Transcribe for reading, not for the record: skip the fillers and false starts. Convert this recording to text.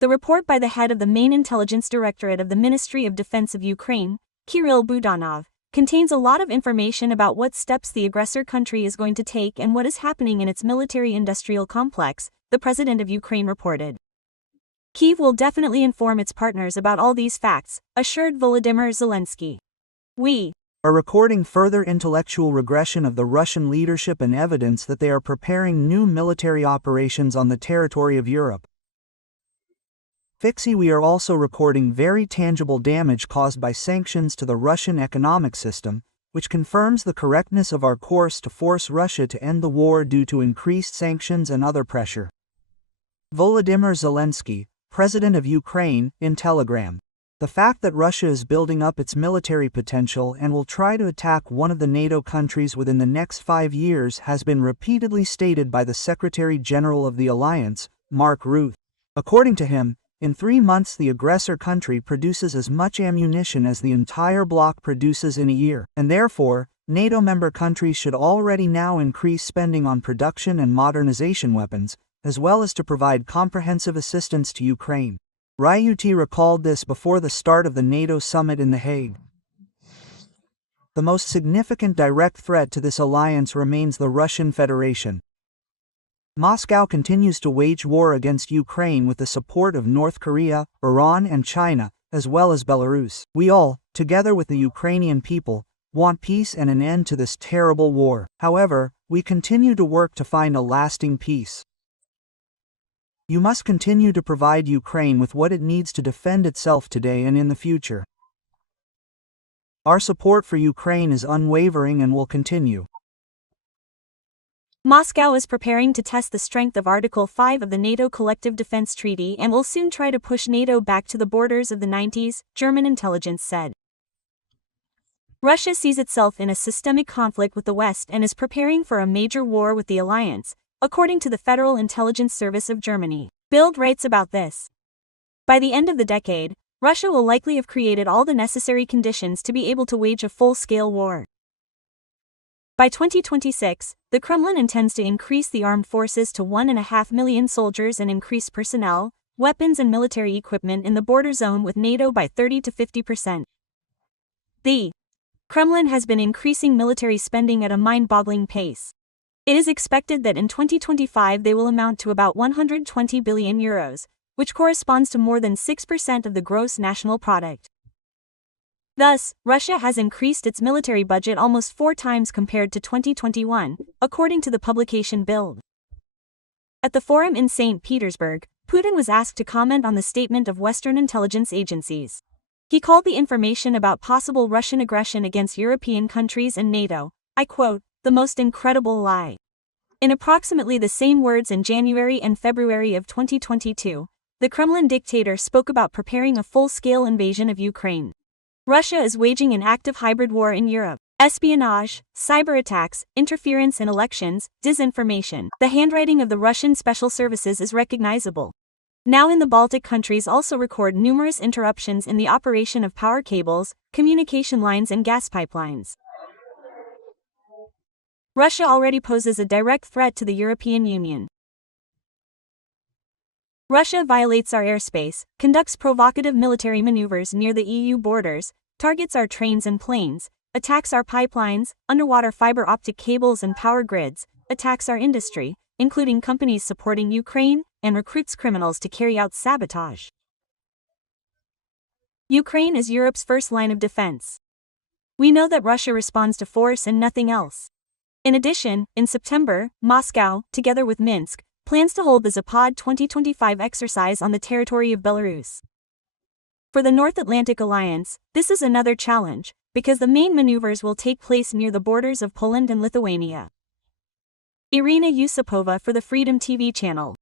The report by the head of the main intelligence directorate of the Ministry of Defense of Ukraine, Kirill Budanov, contains a lot of information about what steps the aggressor country is going to take and what is happening in its military-industrial complex, the president of Ukraine reported. Kyiv will definitely inform its partners about all these facts, assured Volodymyr Zelensky. We are recording further intellectual regression of the Russian leadership and evidence that they are preparing new military operations on the territory of Europe. We are also recording very tangible damage caused by sanctions to the Russian economic system, which confirms the correctness of our course to force Russia to end the war due to increased sanctions and other pressure. Volodymyr Zelensky, President of Ukraine, in Telegram. The fact that Russia is building up its military potential and will try to attack one of the NATO countries within the next 5 years has been repeatedly stated by the Secretary General of the Alliance, Mark Rutte. According to him, in 3 months the aggressor country produces as much ammunition as the entire bloc produces in a year, and therefore, NATO member countries should already now increase spending on production and modernization weapons, as well as to provide comprehensive assistance to Ukraine. Ryuti recalled this before the start of the NATO summit in The Hague. The most significant direct threat to this alliance remains the Russian Federation. Moscow continues to wage war against Ukraine with the support of North Korea, Iran and China, as well as Belarus. We all, together with the Ukrainian people, want peace and an end to this terrible war. However, we continue to work to find a lasting peace. You must continue to provide Ukraine with what it needs to defend itself today and in the future. Our support for Ukraine is unwavering and will continue. Moscow is preparing to test the strength of Article 5 of the NATO Collective Defense Treaty and will soon try to push NATO back to the borders of the 90s, German intelligence said. Russia sees itself in a systemic conflict with the West and is preparing for a major war with the alliance, according to the Federal Intelligence Service of Germany. Bild writes about this. By the end of the decade, Russia will likely have created all the necessary conditions to be able to wage a full-scale war. By 2026, the Kremlin intends to increase the armed forces to 1.5 million soldiers and increase personnel, weapons and military equipment in the border zone with NATO by 30 to 50%. The Kremlin has been increasing military spending at a mind-boggling pace. It is expected that in 2025 they will amount to about 120 billion euros, which corresponds to more than 6% of the gross national product. Thus, Russia has increased its military budget almost 4 times compared to 2021, according to the publication Bild. At the forum in St. Petersburg, Putin was asked to comment on the statement of Western intelligence agencies. He called the information about possible Russian aggression against European countries and NATO, I quote, the most incredible lie. In approximately the same words in January and February of 2022, the Kremlin dictator spoke about preparing a full-scale invasion of Ukraine. Russia is waging an active hybrid war in Europe. Espionage, cyber attacks, interference in elections, disinformation. The handwriting of the Russian special services is recognizable. Now in the Baltic countries also record numerous interruptions in the operation of power cables, communication lines and gas pipelines. Russia already poses a direct threat to the European Union. Russia violates our airspace, conducts provocative military maneuvers near the EU borders, targets our trains and planes, attacks our pipelines, underwater fiber optic cables and power grids, attacks our industry, including companies supporting Ukraine, and recruits criminals to carry out sabotage. Ukraine is Europe's first line of defense. We know that Russia responds to force and nothing else. In addition, in September, Moscow, together with Minsk, plans to hold the Zapad 2025 exercise on the territory of Belarus. For the North Atlantic Alliance, this is another challenge, because the main maneuvers will take place near the borders of Poland and Lithuania. Irina Yusupova for the Freedom TV channel.